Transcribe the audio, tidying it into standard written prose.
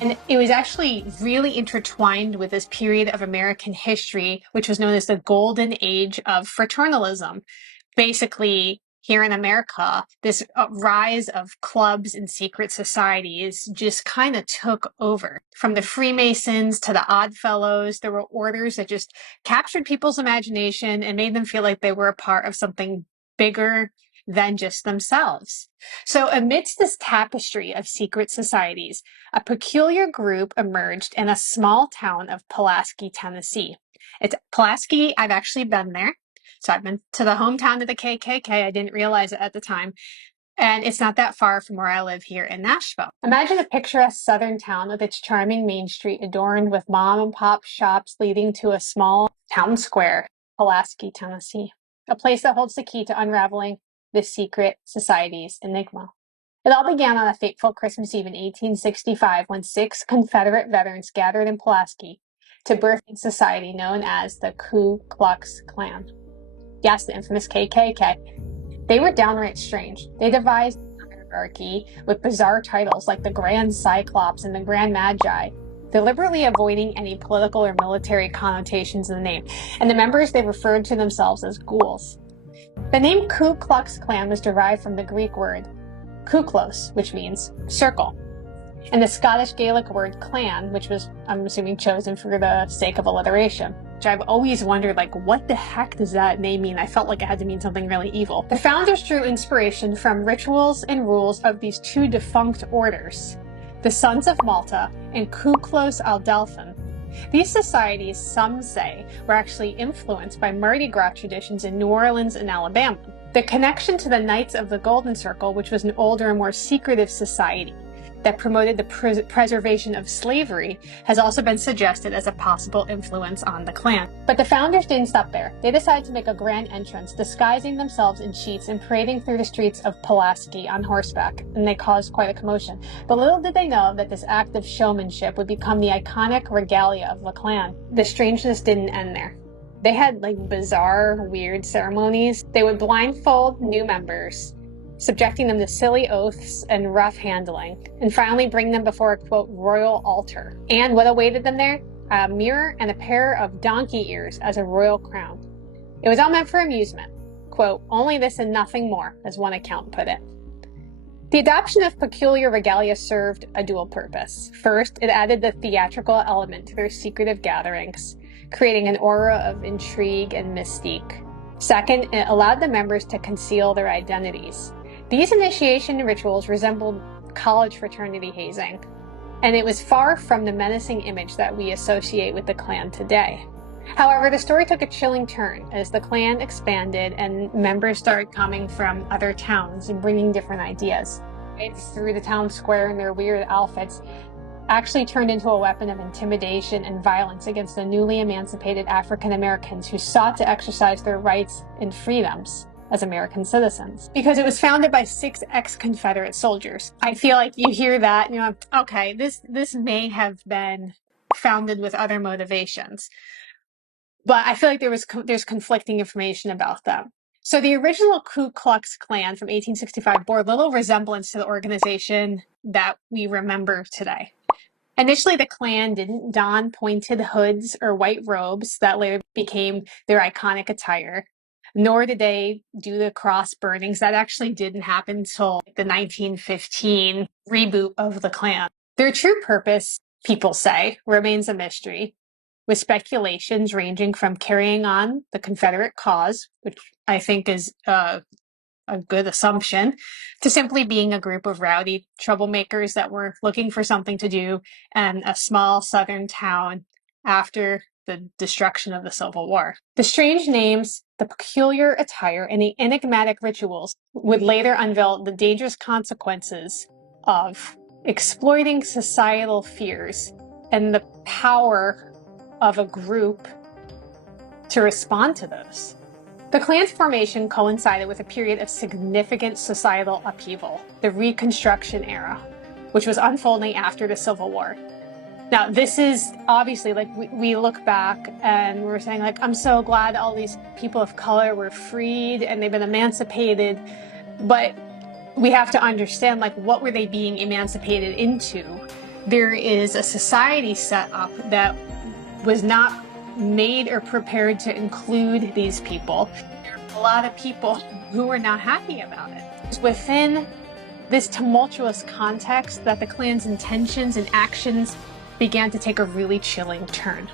And it was actually really intertwined with this period of American history, which was known as the Golden Age of fraternalism. Basically, here in America, this rise of clubs and secret societies just kind of took over. From the Freemasons to the Odd Fellows, there were orders that just captured people's imagination and made them feel like they were a part of something bigger than just themselves. So amidst this tapestry of secret societies, a peculiar group emerged in a small town of Pulaski, Tennessee. It's Pulaski, I've actually been there. So I've been to the hometown of the KKK. I didn't realize it at the time. And it's not that far from where I live here in Nashville. Imagine a picturesque southern town with its charming main street adorned with mom and pop shops leading to a small town square, Pulaski, Tennessee, a place that holds the key to unraveling the secret society's enigma. It all began on a fateful Christmas Eve in 1865 when 6 Confederate veterans gathered in Pulaski to birth a society known as the Ku Klux Klan. Yes, the infamous KKK. They were downright strange. They devised a hierarchy with bizarre titles like the Grand Cyclops and the Grand Magi, deliberately avoiding any political or military connotations in the name. And the members, they referred to themselves as ghouls. The name Ku Klux Klan was derived from the Greek word kuklos, which means circle, and the Scottish Gaelic word clan, which was, I'm assuming, chosen for the sake of alliteration. Which I've always wondered, like, what the heck does that name mean? I felt like it had to mean something really evil. The founders drew inspiration from rituals and rules of these 2 defunct orders, the Sons of Malta and Ku Klux Adelphin. These societies, some say, were actually influenced by Mardi Gras traditions in New Orleans and Alabama. The connection to the Knights of the Golden Circle, which was an older and more secretive society that promoted the preservation of slavery, has also been suggested as a possible influence on the Klan. But the founders didn't stop there. They decided to make a grand entrance, disguising themselves in sheets and parading through the streets of Pulaski on horseback, and they caused quite a commotion. But little did they know that this act of showmanship would become the iconic regalia of the Klan. The strangeness didn't end there. They had bizarre, weird ceremonies. They would blindfold new members, subjecting them to silly oaths and rough handling, and finally bring them before a, quote, royal altar. And what awaited them there? A mirror and a pair of donkey ears as a royal crown. It was all meant for amusement. Quote, only this and nothing more, as one account put it. The adoption of peculiar regalia served a dual purpose. First, it added the theatrical element to their secretive gatherings, creating an aura of intrigue and mystique. Second, it allowed the members to conceal their identities. These initiation rituals resembled college fraternity hazing, and it was far from the menacing image that we associate with the Klan today. However, the story took a chilling turn as the Klan expanded and members started coming from other towns and bringing different ideas. Through the town square in their weird outfits actually turned into a weapon of intimidation and violence against the newly emancipated African Americans who sought to exercise their rights and freedoms as American citizens. Because it was founded by 6 ex-Confederate soldiers. I feel like you hear that and you're like, okay, this may have been founded with other motivations. But I feel like there's conflicting information about them. So the original Ku Klux Klan from 1865 bore little resemblance to the organization that we remember today. Initially, the Klan didn't don pointed hoods or white robes that later became their iconic attire, nor did they do the cross burnings. That actually didn't happen until the 1915 reboot of the Klan. Their true purpose, people say, remains a mystery, with speculations ranging from carrying on the Confederate cause, which I think is a good assumption, to simply being a group of rowdy troublemakers that were looking for something to do in a small southern town after the destruction of the Civil War. The strange names, the peculiar attire, and the enigmatic rituals would later unveil the dangerous consequences of exploiting societal fears and the power of a group to respond to those. The Klan's formation coincided with a period of significant societal upheaval, the Reconstruction era, which was unfolding after the Civil War. Now, this is obviously, we look back and we're saying, I'm so glad all these people of color were freed and they've been emancipated, but we have to understand, what were they being emancipated into? there is a society set up that was not made or prepared to include these people. There are a lot of people who were not happy about it. It's within this tumultuous context that the Klan's intentions and actions began to take a really chilling turn.